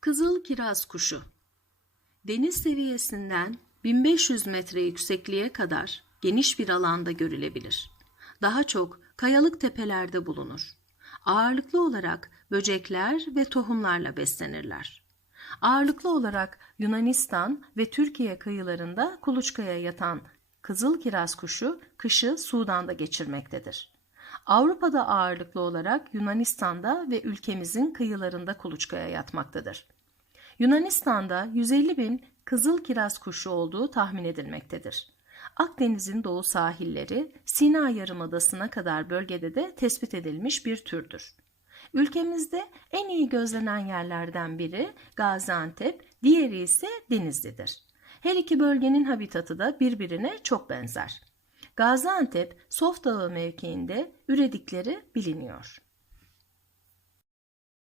Kızıl kiraz kuşu Deniz seviyesinden 1500 metre yüksekliğe kadar geniş bir alanda görülebilir. Daha çok kayalık tepelerde bulunur. Ağırlıklı olarak böcekler ve tohumlarla beslenirler. Ağırlıklı olarak Yunanistan ve Türkiye kıyılarında kuluçkaya yatan kızıl kiraz kuşu kışı Sudan'da geçirmektedir. Avrupa'da ağırlıklı olarak Yunanistan'da ve ülkemizin kıyılarında kuluçkaya yatmaktadır. Yunanistan'da 150 bin kızıl kiraz kuşu olduğu tahmin edilmektedir. Akdeniz'in doğu sahilleri Sina Yarımadası'na kadar bölgede de tespit edilmiş bir türdür. Ülkemizde en iyi gözlenen yerlerden biri Gaziantep, diğeri ise Denizli'dir. Her iki bölgenin habitatı da birbirine çok benzer. Gaziantep, Sof Dağı mevkiinde üredikleri biliniyor.